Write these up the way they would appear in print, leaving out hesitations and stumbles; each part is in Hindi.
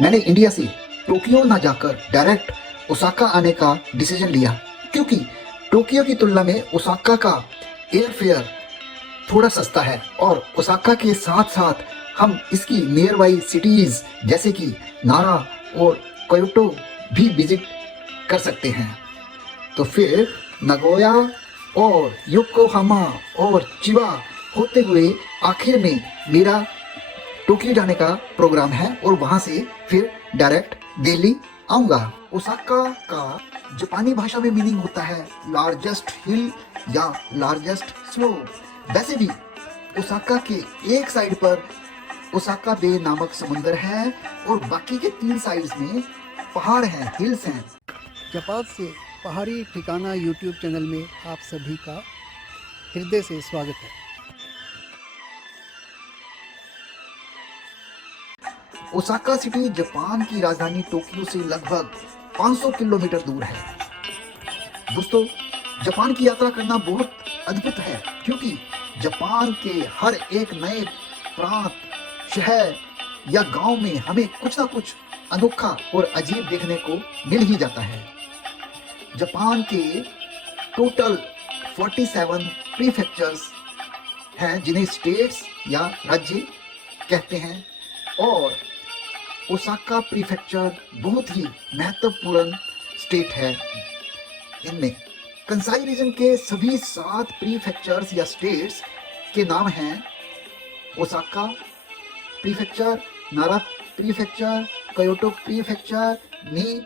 मैंने इंडिया से टोक्यो ना जाकर डायरेक्ट ओसाका आने का डिसीजन लिया, क्योंकि टोक्यो की तुलना में ओसाका का एयर फेयर थोड़ा सस्ता है और ओसाका के साथ साथ हम इसकी नियर बाई सिटीज जैसे कि नारा और क्योटो भी विजिट कर सकते हैं। तो फिर नगोया और योकोहामा और चिबा होते हुए आखिर में मेरा टोक्यो जाने का प्रोग्राम है और वहां से फिर डायरेक्ट दिल्ली आऊंगा। ओसाका का जापानी भाषा में मीनिंग होता है लार्जेस्ट हिल या लार्जेस्ट स्लोप। वैसे भी ओसाका के एक साइड पर ओसाका बे नामक समुंदर है और बाकी के 3 साइड्स में पहाड़ हैं, हिल्स हैं। जापान से पहाड़ी ठिकाना यूट्यूब चैनल में आप सभी का हृदय से स्वागत है। ओसाका सिटी जापान की राजधानी टोक्यो से लगभग 500 किलोमीटर दूर है। दोस्तों, जापान की यात्रा करना बहुत अद्भुत है, क्योंकि जापान के हर एक नए प्रांत, शहर या गांव में हमें कुछ ना कुछ अनोखा और अजीब देखने को मिल ही जाता है। जापान के टोटल 47 प्रीफेक्चर्स हैं, जिन्हें स्टेट्स या राज्य कहते हैं, और ओसाका प्रीफेक्चर बहुत ही महत्वपूर्ण स्टेट है। इनमें कंसाई रीजन के सभी 7 प्रीफेक्चर्स या स्टेट्स के नाम हैं ओसाका प्रीफेक्चर, नारा प्रीफेक्चर, क्योटो प्रीफेक्चर, मी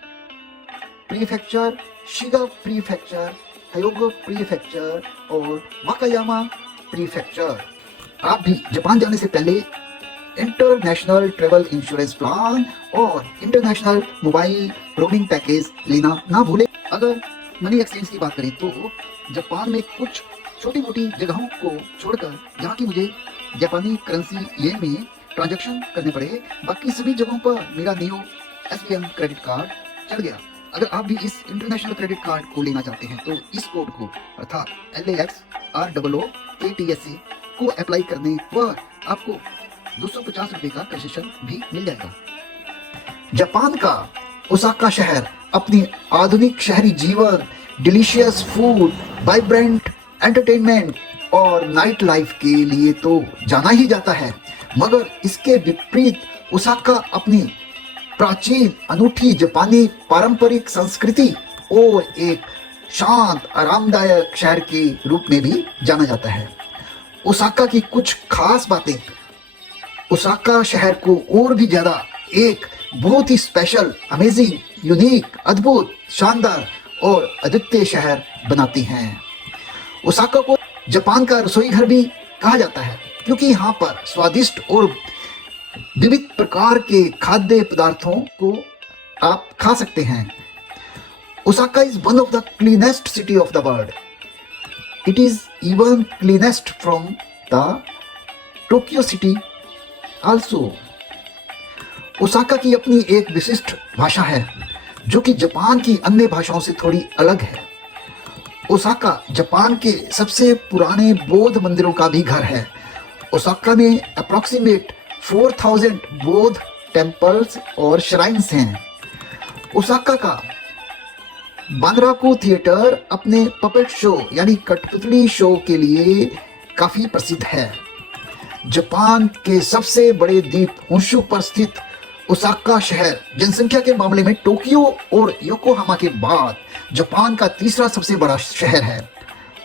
प्रीफेक्चर, शिगा प्रीफेक्चर, हयोगो प्रीफेक्चर और वाकायामा प्रीफेक्चर। आप भी जापान जाने से पहले इंटरनेशनल ट्रेवल इंश्योरेंस प्लान और इंटरनेशनल मोबाइल रोमिंग पैकेज लेना ना भूलें। अगर मनी एक्सचेंज की बात करें तो जापान में कुछ छोटी मोटी जगहों को छोड़कर जहाँ की मुझे जापानी करेंसी येन में ट्रांजैक्शन करने पड़े, बाकी सभी जगहों पर मेरा नियो SBM क्रेडिट कार्ड चल गया। अगर आप भी इस इंटरनेशनल क्रेडिट कार्ड को लेना चाहते हैं तो इस कोड को अर्थात LAXROOKTSC को अप्लाई करने पर आपको 250 रुपए का कंसेशन भी मिल जाएगा। जापान का ओसाका शहर अपनी आधुनिक शहरी जीवन, डिलीशियस फूड, वाइब्रेंट एंटरटेनमेंट और नाइट लाइफ के लिए तो जाना ही जाता है, मगर इसके विपरीत ओसाका अपनी प्राचीन अनूठी जापानी पारंपरिक संस्कृति और एक शांत आरामदायक शहर के रूप में भी जाना जाता है। ओसाका की कुछ खास बातें ओसाका शहर को और भी ज्यादा एक बहुत ही स्पेशल, अमेजिंग, यूनिक, अद्भुत, शानदार और अद्वितीय शहर बनाती हैं। ओसाका को जापान का रसोई घर भी कहा जाता है, क्योंकि यहाँ पर स्वादिष्ट और विविध प्रकार के खाद्य पदार्थों को आप खा सकते हैं। Osaka is one of the cleanest city of the world. It is even cleanest from the Tokyo city also. Osaka की अपनी एक विशिष्ट भाषा है, जो कि जापान की अन्य भाषाओं से थोड़ी अलग है। ओसाका जापान के सबसे पुराने बौद्ध मंदिरों का भी घर है। ओसाका में अप्रॉक्सीमेट 4000 बौद्ध टेम्पल्स और श्राइन्स हैं। ओसाका का बांद्राकू थिएटर अपने पपेट शो यानी कठपुतली शो के लिए काफी प्रसिद्ध है। जापान के सबसे बड़े द्वीप होन्शु पर स्थित ओसाका शहर जनसंख्या के मामले में टोक्यो और योकोहामा के बाद जापान का तीसरा सबसे बड़ा शहर है,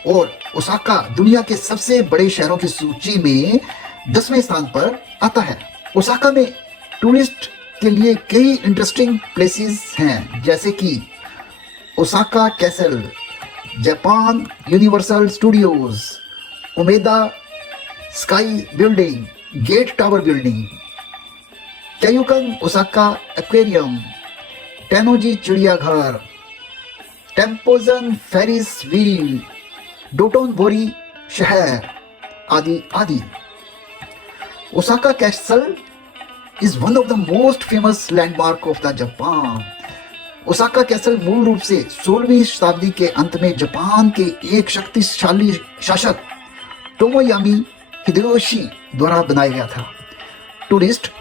और ओसाका दुनिया के सबसे बड़े शहरों की सूची में 10वें स्थान पर आता है। ओसाका में टूरिस्ट के लिए कई इंटरेस्टिंग प्लेसेस हैं, जैसे कि Osaka castle, Japan Universal Studios, Umeda sky building, gate tower building, Kaiyukan Osaka aquarium, Tennoji चिड़ियाघर, टेम्पोजन फेरिस व्हील, डोटोनबोरी शहर आदि आदि। Osaka castle is one of the most famous landmark of the Japan. Osaka castle मूल रूप से 16वीं शताब्दी के अंत में जापान के एक शक्तिशाली शासक टोमोयामी हिदेयोशी द्वारा बनाया गया था। टूरिस्ट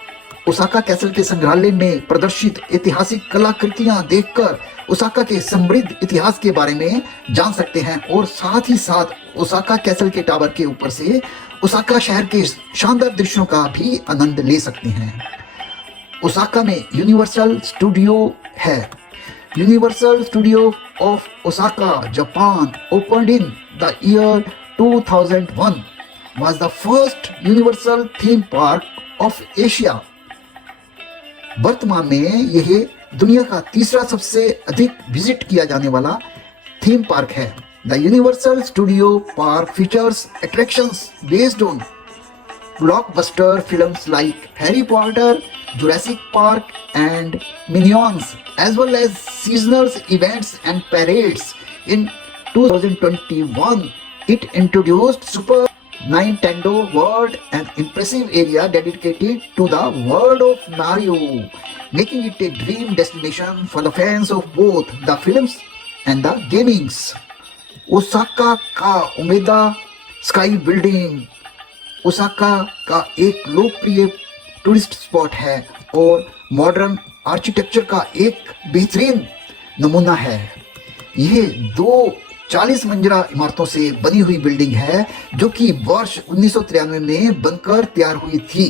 ओसाका कैसल के संग्रहालय में प्रदर्शित ऐतिहासिक कलाकृतियां देखकर ओसाका के समृद्ध इतिहास के बारे में जान सकते हैं और साथ ही साथ ओसाका कैसल के टावर के ऊपर से ओसाका शहर के शानदार दृश्यों का भी आनंद ले सकते हैं। ओसाका में यूनिवर्सल स्टूडियो है। Universal studio of Osaka, Japan, opened in the year 2001, was the first universal theme park of Asia. वर्तमान में यह दुनिया का तीसरा सबसे अधिक विजिट किया जाने वाला थीम पार्क है। The universal studio park features attractions based on blockbuster films like Harry Potter, Jurassic Park and Minions, as well as seasonal events and parades. In 2021, it introduced Super Nintendo World, an impressive area dedicated to the world of Mario, making it a dream destination for the fans of both the films and the gamings. Osaka का उमेदा स्काई बिल्डिंग ओसाका का एक लोकप्रिय टूरिस्ट स्पॉट है और मॉडर्न आर्किटेक्चर का एक बेहतरीन नमूना है। यह दो 40 मंजिला इमारतों से बनी हुई बिल्डिंग है जो कि वर्ष 1993 में बनकर तैयार हुई थी।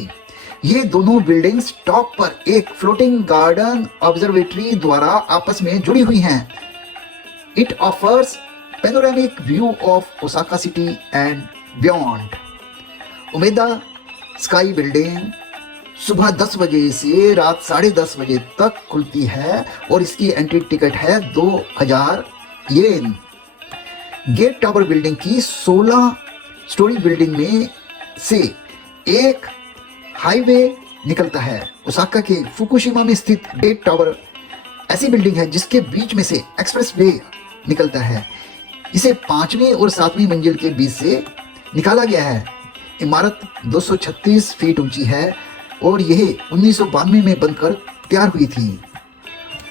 ये दोनों बिल्डिंग्स टॉप पर एक फ्लोटिंग गार्डन ऑब्जर्वेटरी द्वारा आपस में जुड़ी हुई हैं। It offers panoramic view of Osaka city and beyond. उमेदा sky building सुबह 10 बजे से रात 10:30 बजे तक खुलती है और इसकी एंट्री टिकट है 2000 येन। गेट टावर बिल्डिंग की 16 स्टोरी बिल्डिंग में से एक हाईवे निकलता है। ओसाका के फुकुशिमा में स्थित गेट टावर ऐसी बिल्डिंग है जिसके बीच में से एक्सप्रेस वे निकलता है। इसे 5वीं और 7वीं मंजिल के बीच से निकाला गया है। इमारत 236 फीट ऊंची है और यह 1992 में बनकर तैयार हुई थी।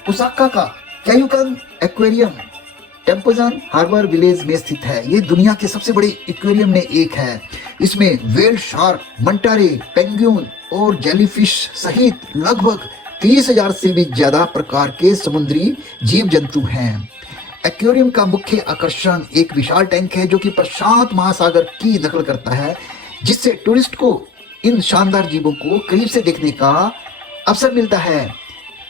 ओसाका का कैयुकन एक्वेरियम टेम्पोजन हार्बर विलेज में स्थित है। ये दुनिया के सबसे बड़े एक्वेरियम में एक है। इसमें वेल शार्क, मंटारे, पेंगुइन और जेलीफिश सहित लगभग 30,000 से भी ज्यादा प्रकार के समुद्री जीव जंतु हैं। एक्वेरियम का मुख्य आकर्षण एक विशाल टैंक है जो कि प्रशांत महासागर की नकल करता है, जिससे टूरिस्ट को इन शानदार जीवों को करीब से देखने का अवसर मिलता है।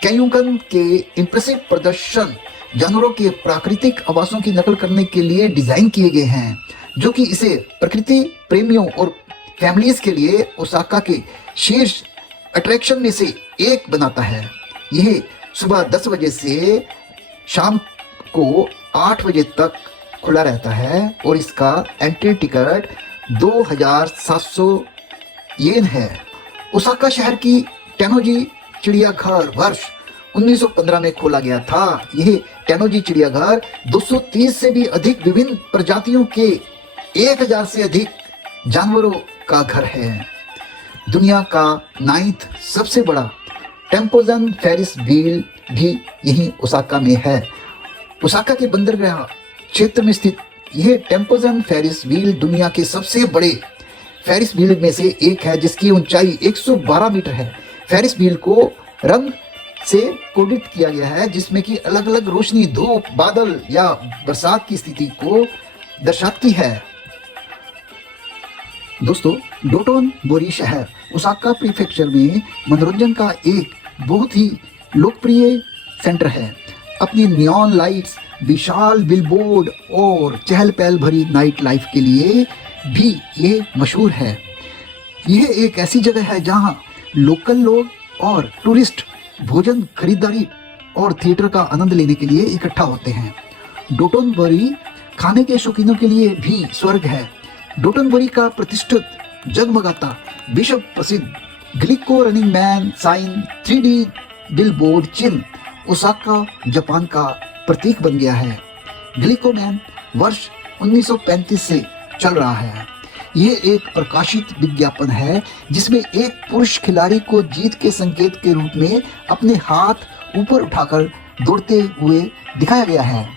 कैयुकन के इंप्रेसिव प्रदर्शन जानवरों के प्राकृतिक आवासों की नकल करने के लिए डिजाइन किए गए हैं, जो कि इसे प्रकृति प्रेमियों और फैमिलीज के लिए ओसाका के शीर्ष अट्रैक्शन में से एक बनाता है। यह सुबह 10 बजे से शाम को 8 बजे तक खुला रहता है और इसका एंट्री टिकट 2700 येन है। ओसाका शहर की टेनोजी चिड़ियाघर वर्ष 1915 में खोला गया था। यह टेनोजी चिड़ियाघर 230 से भी अधिक विभिन्न प्रजातियों के 1000 से अधिक जानवरों का घर है। दुनिया का 9th सबसे बड़ा टेम्पोजन फेरिस व्हील भी यहीं ओसाका में है। ओसाका के बंदरगाह क्षेत्र में स्थित यह टेम्पोजन फेरिस व्हील दुनिया के सबसे बड़े फेरिस व्हील में से एक है, जिसकी ऊंचाई 112 मीटर है। फेरिस व्हील को रंग से कोडित किया गया है, जिसमें कि अलग अलग रोशनी, धूप, बादल या बरसात की स्थिति को दर्शाती है। दोस्तों, डोटोन बोरी शहर ओसाका प्रीफेक्चर में मनोरंजन का एक बहुत ही लोकप्रिय सेंटर है। अपनी नियॉन लाइट्स, विशाल बिलबोर्ड और चहल पहल भरी नाइट लाइफ के लिए भी ये मशहूर है। यह एक ऐसी जगह है जहां लोकल लोग और टूरिस्ट भोजन, खरीदारी और थिएटर का आनंद लेने के लिए इकट्ठा होते हैं। डोटोनबरी खाने के शौकीनों के लिए भी स्वर्ग है। डोटोनबरी का प्रतिष्ठित जगमगाता विश्व प्रसिद्ध Glico running man sign 3D billboard चिन्ह ओसाका जापान का प्रतीक बन गया है। ग्लिको मैन वर्ष 1935 से चल रहा है। ये एक प्रकाशित विज्ञापन है जिसमें एक पुरुष खिलाड़ी को जीत के संकेत के रूप में अपने हाथ ऊपर उठाकर दौड़ते हुए दिखाया गया है।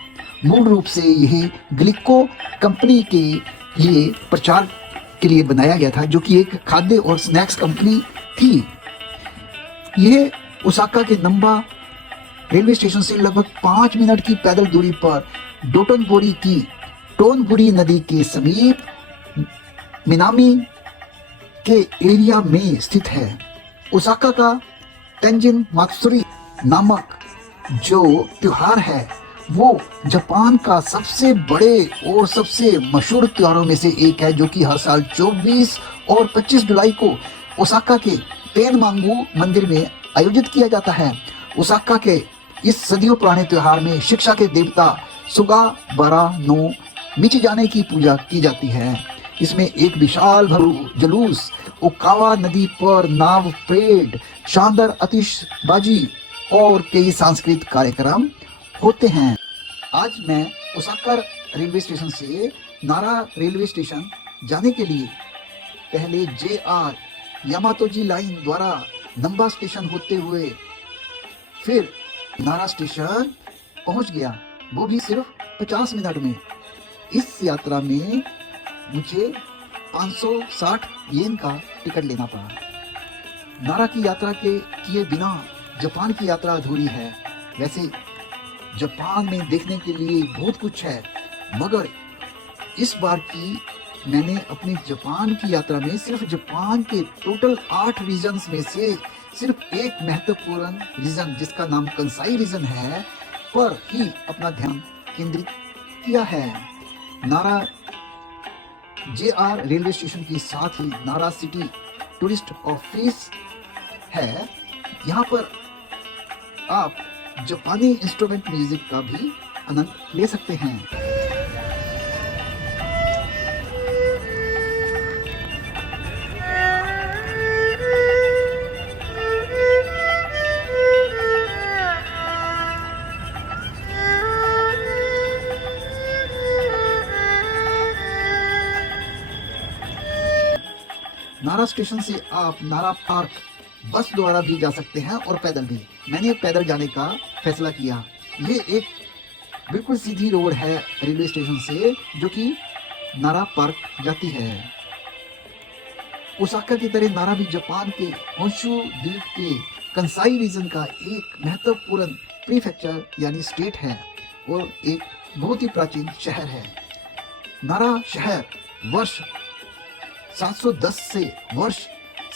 मूल रूप से यह ग्लिको कंपनी के लिए प्रचार के लिए बनाया गया था, जो कि एक खाद्य और स्नैक्स कंपनी थी। यह ओसाका के नंबा रेलवे स्टेशन से लगभग 5 मिनट की पैदल दूरी पर डोटोनबोरी की टोनबुरी नदी के समीप मिनामी के एरिया में स्थित है। ओसाका का तेंजिन मात्सुरी नामक जो त्योहार है वो जापान का सबसे बड़े और सबसे मशहूर त्योहारों में से एक है, जो कि हर साल 24 और 25 जुलाई को ओसाका के तेनमांगू मंदिर में आयोजित किया जाता है। ओसाका के इस सदियों पुराने त्योहार में शिक्षा के देवता सुगा बारा नो मिचिजाने की पूजा की जाती है। इसमें एक विशाल जुलूस, ओकावा नदी पर नाव परेड, शानदार आतिशबाजी और कई सांस्कृतिक कार्यक्रम होते हैं। आज मैं ओसाका रेलवे स्टेशन से नारा रेलवे स्टेशन जाने के लिए पहले JR यामातोजी लाइन द्वारा नंबा स्टेशन होते हुए फिर नारा स्टेशन पहुंच गया, वो भी सिर्फ 50 मिनट में। इस यात्रा में मुझे 560 येन का टिकट लेना पड़ा। नारा की यात्रा के किए बिना जापान की यात्रा अधूरी है। वैसे जापान में देखने के लिए बहुत कुछ है, मगर इस बार की मैंने अपनी जापान की यात्रा में सिर्फ जापान के टोटल 8 रीजन्स में से सिर्फ एक महत्वपूर्ण रीजन, जिसका नाम कंसाई रीजन है, पर ही अपना ध्यान केंद्रित किया है। नारा JR रेलवे स्टेशन के साथ ही नारा सिटी टूरिस्ट ऑफिस है। यहाँ पर आप जापानी इंस्ट्रूमेंट म्यूजिक का भी आनंद ले सकते हैं। नारा स्टेशन से आप नारा पार्क बस द्वारा भी जा सकते हैं और पैदल भी। मैंने पैदल जाने का फैसला किया। ये एक बिल्कुल सीधी रोड है रेलवे स्टेशन से, जो कि नारा पार्क जाती है। ओसाका की तरह नारा भी जापान के होंशु द्वीप के कंसाई रीजन का एक महत्वपूर्ण प्रीफेक्चर यानी स्टेट है और एक बहुत ही प्राचीन शहर है। नारा शहर वर्ष 710 से वर्ष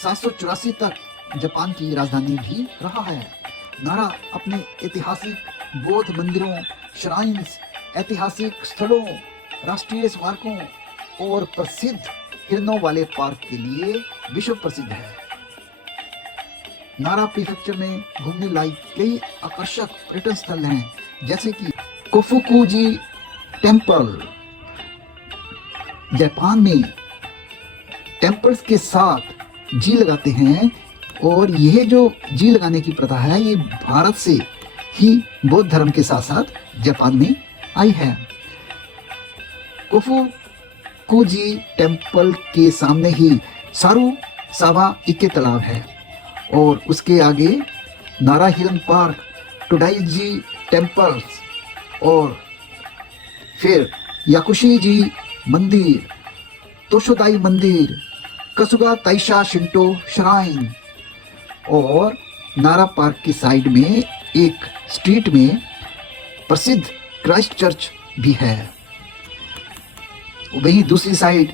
784 तक जापान की राजधानी भी रहा है। नारा अपने ऐतिहासिक बौद्ध मंदिरों, श्राइन्स, ऐतिहासिक स्थलों, राष्ट्रीय स्मारकों और प्रसिद्ध हिरणों वाले पार्क के लिए विश्व प्रसिद्ध है। नारा प्रीफेक्चर में घूमने लायक कई आकर्षक पर्यटन स्थल हैं, जैसे कि कोफुकुजी टेम्पल। जापान में टेम्पल्स के साथ जी लगाते हैं, और यह जो जी लगाने की प्रथा है ये भारत से ही बौद्ध धर्म के साथ साथ जापान में आई है। कोफुकुजी टेम्पल के सामने ही सारू सावा इके तालाब है, और उसके आगे नारा हिरन पार्क, टोडाईजी टेम्पल्स, और फिर याकुशी जी मंदिर, तोशोदाई मंदिर, कसुगा ताइशा शिंटो श्राइन, और नारा पार्क की साइड में एक स्ट्रीट में प्रसिद्ध क्राइस्ट चर्च भी है। वहीं दूसरी साइड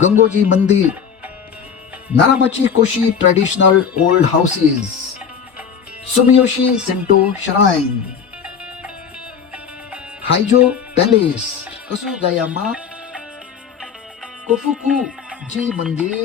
गंगोजी मंदिर, Naramachi Koshi traditional old houses, Sumiyoshi Sento shrine, Heijo palace, Kasugayama Kofukuji मंदिर,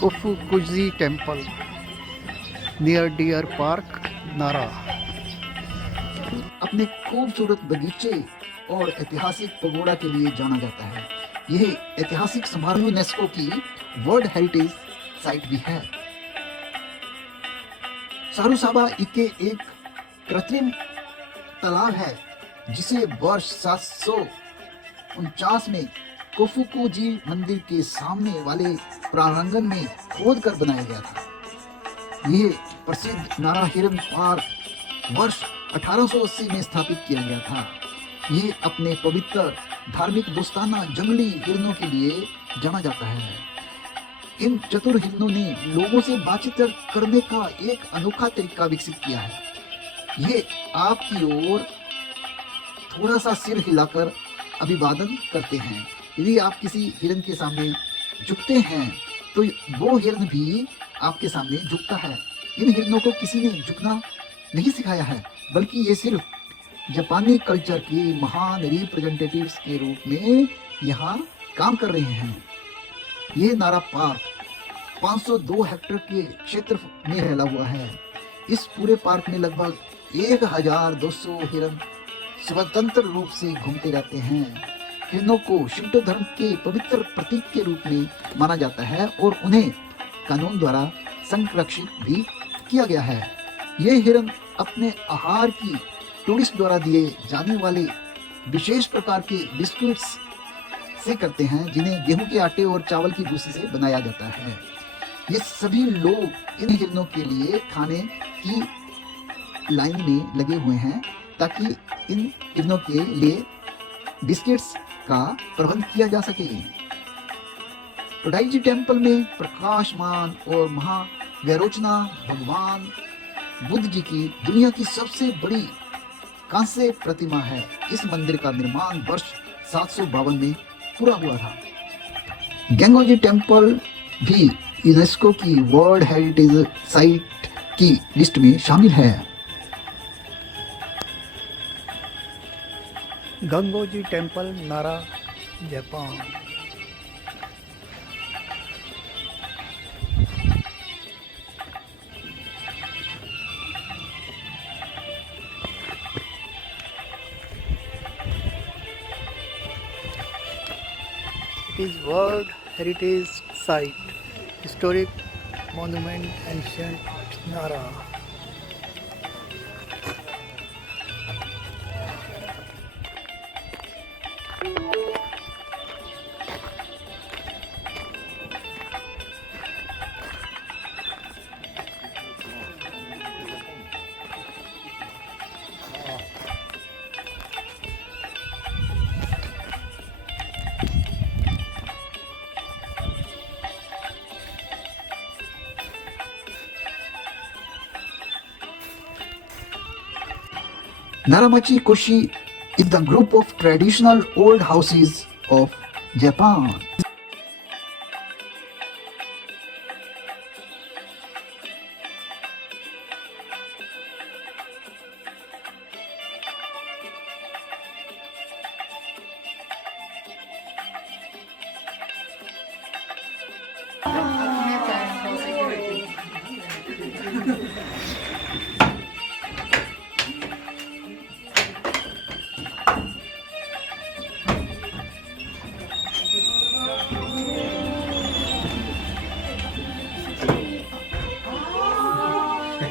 Kofukuji temple near deer park Nara. अपने खूबसूरत बगीचे और ऐतिहासिक पगोड़ा के लिए जाना जाता है। यह ऐतिहासिक समारोह यूनेस्को की वर्ल्ड हेरिटेज साइट भी है। सारुसाबा इके एक कृत्रिम तालाब है, जिसे वर्ष 749 में कोफुकुजी मंदिर के सामने वाले प्रांगण में खोद कर बनाया गया था। ये प्रसिद्ध नारा हिरन पार्क वर्ष 1880 में स्थापित किया गया था। ये अपने पवित्र धार्मिक दोस्ताना जंगली हिरनों के लिए जाना जाता है। इन चतुर हिरनों ने लोगों से बातचीत करने का एक अनोखा तरीका विकसित किया है। ये आपकी ओर थोड़ा सा सिर हिलाकर अभिवादन करते हैं। यदि आप किसी हिरन के सामने झुकते हैं तो वो हिरन भी आपके सामने झुकता है। इन हिरनों को किसी ने झुकना नहीं सिखाया है, बल्कि ये सिर्फ जापानी कल्चर के महान रिप्रेजेंटेटिव्स के रूप में यहाँ काम कर रहे हैं। ये नारा पार्क 502 हेक्टेयर के क्षेत्र में फैला हुआ है। इस पूरे पार्क में लगभग 1200 हिरन स्वतंत्र रूप से घूमते रहते हैं। हिरनों को शिंटो धर्म के पवित्र प्रतीक के रूप में माना जाता है और उन्हें कानून द्वारा संरक्षित भी किया गया है। ये हिरन अपने आहार की टूरिस्ट द्वारा दिए जाने वाले विशेष प्रकार के बिस्कुट्स से करते हैं, जिन्हें गेहूं के आटे और चावल की भूसी से बनाया जाता है। ये सभी लोग इन हिरनों के लिए खाने की लाइन में लगे हुए हैं ताकि इन हिरनों के लिए बिस्किट्स का प्रबंध किया जा सके। टोडाईजी टेम्पल में प्रकाशमान और महागैरोचना भगवान बुद्ध जी की दुनिया की सबसे बड़ी कांस्य प्रतिमा है। इस मंदिर का निर्माण वर्ष 752 में पूरा हुआ था। गेंगोजी टेम्पल भी यूनेस्को की वर्ल्ड हेरिटेज साइट की लिस्ट में शामिल है। गंगोजी टेम्पल, नारा, Japan. It is World Heritage Site, Historic Monument, Ancient Nara. Naramachi Koshi is the group of traditional old houses of Japan.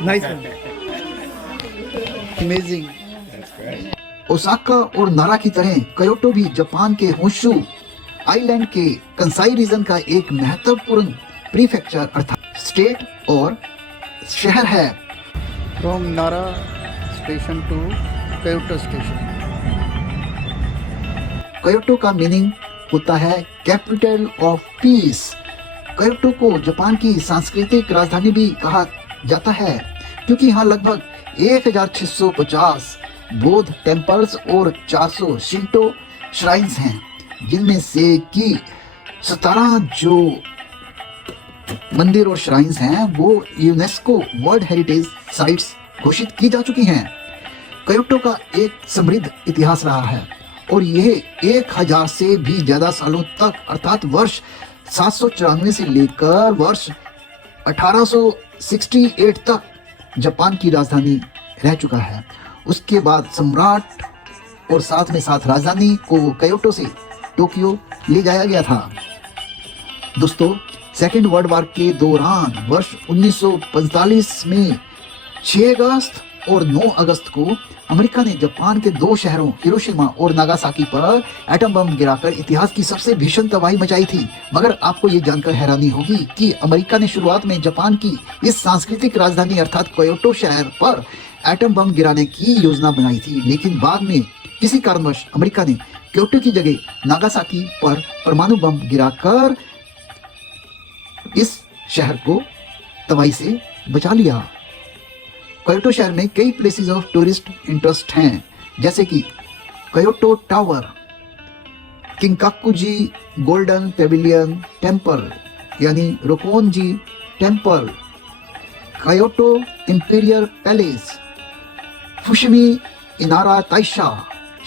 Nice one. Amazing. Osaka और नारा की तरह क्योटो भी जापान के होन्शु आइलैंड के कंसाई रीजन का एक महत्वपूर्ण प्रीफेक्चर अर्थात स्टेट और शहर है। From Nara station to Kyoto station. Kyoto का मीनिंग होता है कैपिटल ऑफ पीस। क्योटो को जापान की सांस्कृतिक राजधानी भी कहा जाता है क्योंकि यहाँ लगभग 1650 बौद्ध टेम्पल्स और 400 शिंटो श्राइन्स हैं, जिनमें से कि 17 जो मंदिर और श्राइन्स हैं वो यूनेस्को वर्ल्ड हेरिटेज साइट्स घोषित की जा चुकी हैं। क्योटो का एक समृद्ध इतिहास रहा है और यह 1000 से भी ज्यादा सालों तक अर्थात वर्ष 794 से लेकर वर्ष 1868 तक जापान की राजधानी रह चुका है। उसके बाद सम्राट और साथ में साथ राजधानी को क्योटो से टोक्यो ले जाया गया था। दोस्तों, सेकेंड वर्ल्ड वॉर के दौरान वर्ष 1945 में 6 अगस्त और 9 अगस्त को अमेरिका ने जापान के 2 शहरों हिरोशिमा और नागासाकी पर एटम बम गिराकर इतिहास की सबसे भीषण तबाही मचाई थी। मगर आपको ये जानकर हैरानी होगी कि अमेरिका ने शुरुआत में जापान की इस सांस्कृतिक राजधानी अर्थात क्योटो शहर पर एटम बम गिराने की योजना बनाई थी, लेकिन बाद में किसी कारणवश अमेरिका ने क्योटो की जगह नागासाकी पर परमाणु बम गिराकर इस शहर को तबाही से बचा लिया। क्योटो शहर में कई प्लेसेस ऑफ टूरिस्ट इंटरेस्ट हैं, जैसे कि Kyoto tower, Kinkakuji golden pavilion temple यानी Rokuonji temple, Kyoto imperial palace, Fushimi Inari Taisha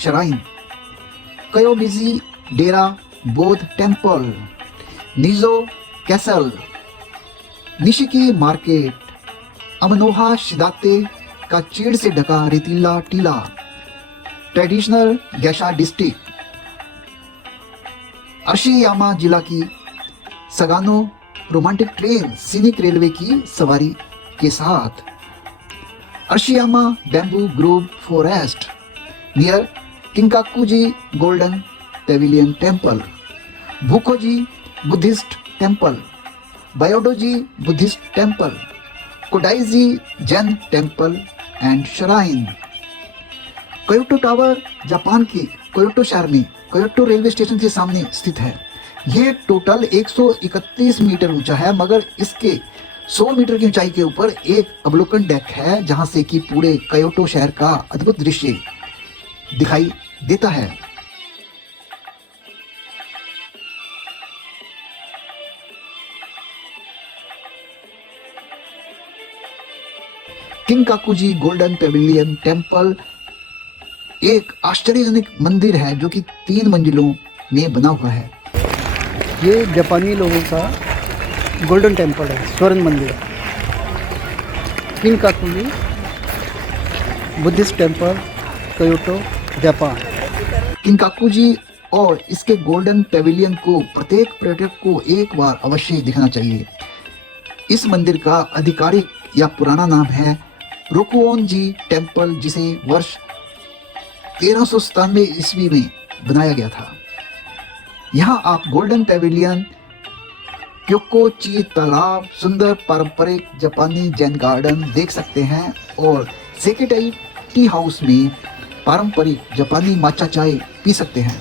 shrine, Kiyomizu dera बोध टेम्पल, निजो कैसल, निशिकी मार्केट, अमनोहा शिदाते का चीड़ से ढका रेतीला टीला, ट्रेडिशनल गैशा डिस्ट्रिक्ट, अशियामा जिला की Sagano romantic train scenic railway की सवारी के साथ, Arashiyama bamboo grove forest near Kinkakuji golden pavilion temple, Bukoji Buddhist temple, Byodoji Buddhist temple, Kodaiji Zen temple and shrine. Kyoto tower Japan के क्योटो शहर में क्योटो रेलवे स्टेशन के सामने स्थित है। यह टोटल 131 मीटर ऊंचा है, मगर इसके 100 मीटर की ऊंचाई के ऊपर एक अवलोकन डेक है, जहां से कि पूरे क्योटो शहर का अद्भुत दृश्य दिखाई देता है। किंकाकुजी गोल्डन पेविलियन टेम्पल एक आश्चर्यजनक मंदिर है जो कि 3 मंजिलों में बना हुआ है। ये जापानी लोगों का गोल्डन टेम्पल है, स्वर्ण मंदिर है। किंकाकुजी बुद्धिस्ट टेम्पल, क्योटो, जापान। किंकाकुजी और इसके गोल्डन पेविलियन को प्रत्येक पर्यटक को एक बार अवश्य दिखना चाहिए। इस मंदिर का आधिकारिक या पुराना नाम है रोकुओनजी टेम्पल, जिसे वर्ष 1397 ईस्वी में बनाया गया था। यहाँ आप गोल्डन पेविलियन, क्योकोची तालाब, सुंदर पारंपरिक जापानी जैन गार्डन देख सकते हैं और सेकेटाई टी हाउस में पारंपरिक जापानी माचा चाय पी सकते हैं।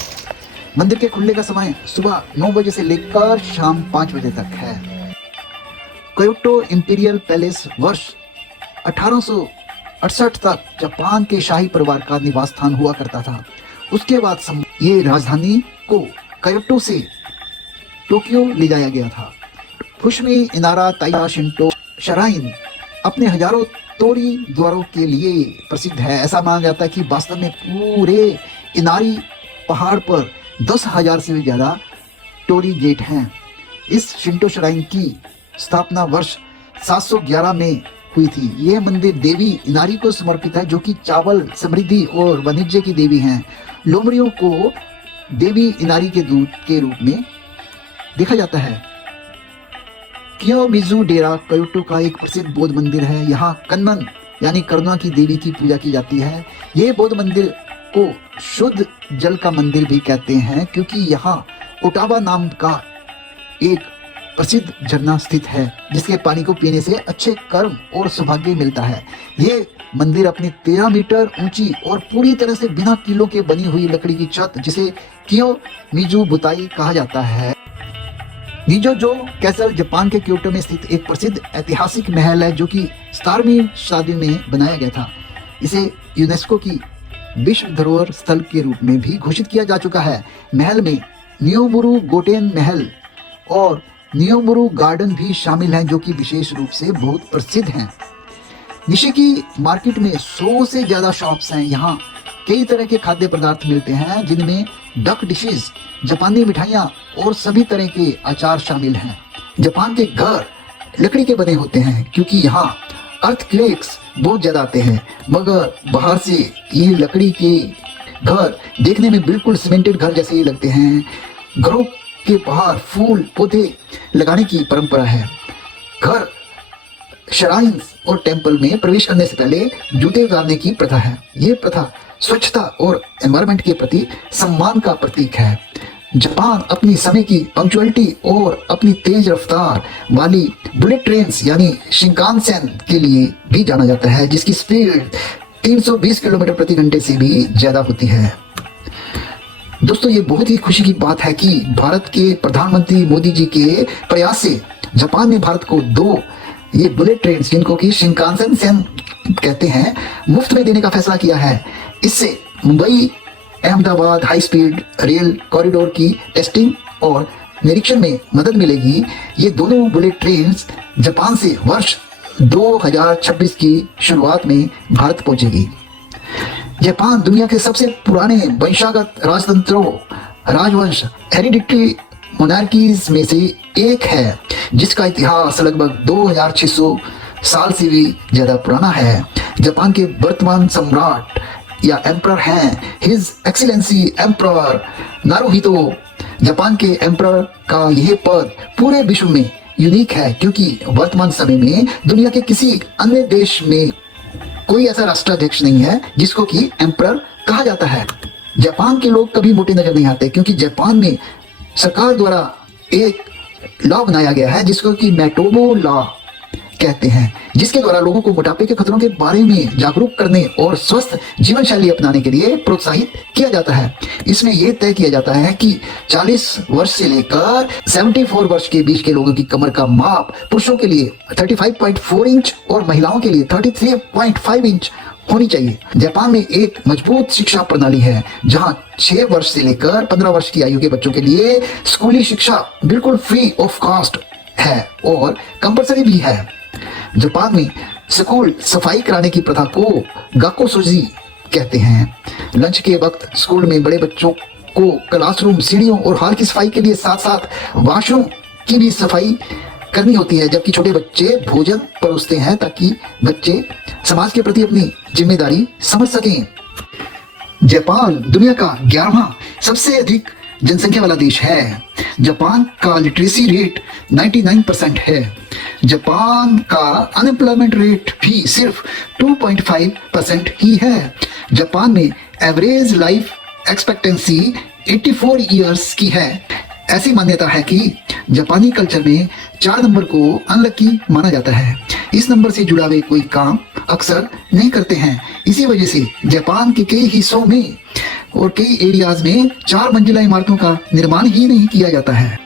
मंदिर के खुलने का समय सुबह 9 बजे से लेकर शाम 5 बजे तक है। क्योटो इंपीरियल पैलेस वर्ष 1868 तक जापान के शाही परिवार का निवास स्थान हुआ करता था। उसके बाद ये राजधानी को क्योटो से टोक्यो ले जाया गया था। फुशमी इनारा ताइया शिंटो श्राइन अपने हजारों तोरी द्वारों के लिए प्रसिद्ध है। ऐसा माना जाता है कि वास्तव में पूरे इनारी पहाड़ पर 10,000 से भी ज्यादा टोरी गेट हैं। इस शिंटो श्राइन की स्थापना वर्ष 711 में हुई थी। यह मंदिर देवी इनारी को समर्पित है, जो कि चावल, समृद्धि और वाणिज्य की देवी हैं। लोमड़ियों को देवी इनारी के दूत के रूप में देखा जाता है। कियोमिजू डेरा क्योटो का एक प्रसिद्ध बौद्ध मंदिर है। यहाँ कन्नन यानी करुणा की देवी की पूजा की जाती है। ये बौद्ध मंदिर को शुद्ध जल का मंदिर भी कहते हैं, क्योंकि यहाँ ओटावा नाम का एक प्रसिद्ध झरना स्थित है, जिसके पानी को पीने से अच्छे कर्म और सौभाग्य मिलता है। ये मंदिर अपनी 13 मीटर ऊंची और पूरी तरह से बिना कीलों के बनी हुई लकड़ी की छत, जिसे कियोमिजू बुताई कहा जाता है। निजोजो कैसल जापान के क्योटो में स्थित एक प्रसिद्ध ऐतिहासिक महल है, जो कि 17वीं शताब्दी में बनाया गया था। इसे यूनेस्को की विश्व धरोहर स्थल के रूप में भी घोषित किया जा चुका है। महल में नियोमुरु गोटेन महल और नियोमुरु गार्डन भी शामिल हैं, जो कि विशेष रूप से बहुत प्रसिद्ध हैं। निशिकी मार्केट में 100 से ज्यादा शॉप्स हैं। यहाँ कई तरह के खाद्य पदार्थ मिलते हैं, जिनमें डक डिशेस, जापानी मिठाइयाँ और सभी तरह के अचार शामिल हैं। जापान के घर लकड़ी के बने होते हैं, क्योंकि यहाँ अर्थक्वेक्स बहुत ज्यादा आते हैं। मगर बाहर से ये लकड़ी के घर देखने में बिल्कुल सीमेंटेड घर जैसे ही लगते हैं। घरों के बाहर फूल पौधे लगाने की परंपरा है। घर श्राइन्स और टेम्पल में प्रवेश करने से पहले जूते उतारने की प्रथा है। ये प्रथा स्वच्छता और एनवायरनमेंट के प्रति सम्मान का प्रतीक है। जापान अपनी समय की पंक्चुअलिटी और अपनी तेज रफ्तार वाली बुलेट ट्रेन्स यानी शिंकानसेन के लिए भी जाना जाता है, जिसकी स्पीड 320 किलोमीटर प्रति घंटे से भी ज्यादा होती है। दोस्तों, ये बहुत ही खुशी की बात है कि भारत के प्रधानमंत्री मोदी जी के प्रयास से जापान ने भारत को 2 ये बुलेट ट्रेन जिनको कि शिंकानसेन कहते हैं मुफ्त में देने का फैसला किया है। इससे Mumbai Ahmedabad high speed rail corridor की टेस्टिंग और निरीक्षण में मदद मिलेगी। ये दोनों बुलेट ट्रेन जापान से वर्ष 2026 की शुरुआत में भारत पहुंचेगी। जापान दुनिया के सबसे पुराने वंशागत राजतंत्रों राजवंश हेरिडिटरी मोनार्कीज में से एक है, जिसका इतिहास लगभग 2600 साल से भी ज्यादा पुराना है। जापान के वर्तमान सम्राट या एम्परर हैं his excellency emperor Naruhito. Japan के एम्परर का यह पद पूरे विश्व में यूनिक है, क्योंकि वर्तमान समय में दुनिया के किसी अन्य देश में कोई ऐसा राष्ट्राध्यक्ष नहीं है जिसको कि एम्परर कहा जाता है। जापान के लोग कभी मोटे नजर नहीं आते, क्योंकि जापान में सरकार द्वारा एक लॉ बनाया गया है जिसको कि मेटोबो लॉ कहते हैं, जिसके द्वारा लोगों को मोटापे के खतरों के बारे में जागरूक करने और स्वस्थ जीवन शैली अपनाने के लिए प्रोत्साहित किया जाता है। इसमें यह तय किया जाता है कि 40 वर्ष से लेकर 74 वर्ष के बीच के लोगों की कमर का माप पुरुषों के लिए 35.4 इंच और महिलाओं के लिए 33.5 इंच होनी चाहिए। जापान में एक मजबूत शिक्षा प्रणाली है, जहां 6 वर्ष से लेकर 15 वर्ष की आयु के बच्चों के लिए स्कूली शिक्षा बिल्कुल फ्री ऑफ कॉस्ट है और कंपलसरी भी है। जापान में स्कूल सफाई कराने की प्रथा को गाकोसुजी कहते हैं। लंच के वक्त स्कूल में बड़े बच्चों को क्लासरूम, सीढ़ियों और हॉल की सफाई के लिए साथ साथ वॉशरूम की भी सफाई करनी होती है, जबकि छोटे बच्चे भोजन परोसते हैं ताकि बच्चे समाज के प्रति अपनी जिम्मेदारी समझ सकें। जापान दुनिया का 11वां सबसे अधिक जनसंख्या वाला देश है। जापान का लिटरेसी रेट 99% है। जापान का अनएम्प्लॉयमेंट रेट भी सिर्फ 2.5% ही है। जापान में एवरेज लाइफ एक्सपेक्टेंसी 84 ईयर्स की है। ऐसी मान्यता है कि जापानी कल्चर में 4 नंबर को अनलकी माना जाता है। इस नंबर से जुड़ा हुए कोई काम अक्सर नहीं करते हैं। इसी वजह से जापान के कई हिस्सों में और कई एरियाज में 4 मंजिला इमारतों का निर्माण ही नहीं किया जाता है।